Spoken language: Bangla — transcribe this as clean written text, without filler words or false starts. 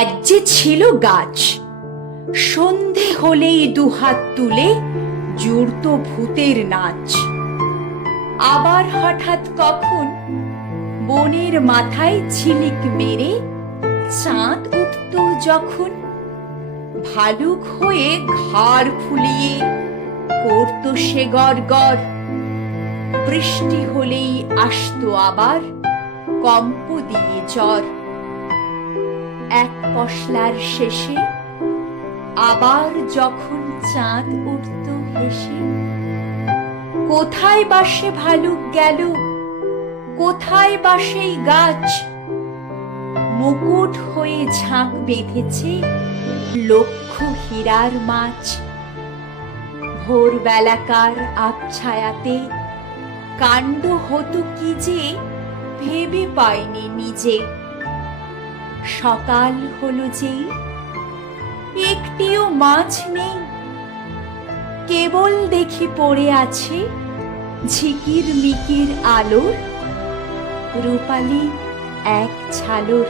এক যে ছিল গাছ, সন্ধে হলেই দুহাত তুলে জুড়ত ভূতের নাচ। আবার হঠাৎ কখন বনের মাথায় ঝিলিক মেরে চাঁদ উঠত যখন, ভালুক হয়ে ঘাড় ফুলিয়ে করত সে গড়গড়। বৃষ্টি হলেই আসতো আবার কম্প দিয়ে জ্বর। এক পশলার শেষে আবার যখন চাঁদ উঠত হেসে, কোথায় বাসে ভালুক গেল, কোথায় বাসেই গাছ? মুকুট হয়ে ঝাঁক বেঁধেছে লক্ষ হীরার মাছ। ভোরবেলাকার আবছায়াতে কাণ্ড হতো কি যে ভেবে পাইনি নিজে। সকাল হলো যেই একটিও মাছ নেই, কেবল দেখি পড়ে আছে ঝিকির মিকির আলোর রূপালী এক ঝালর।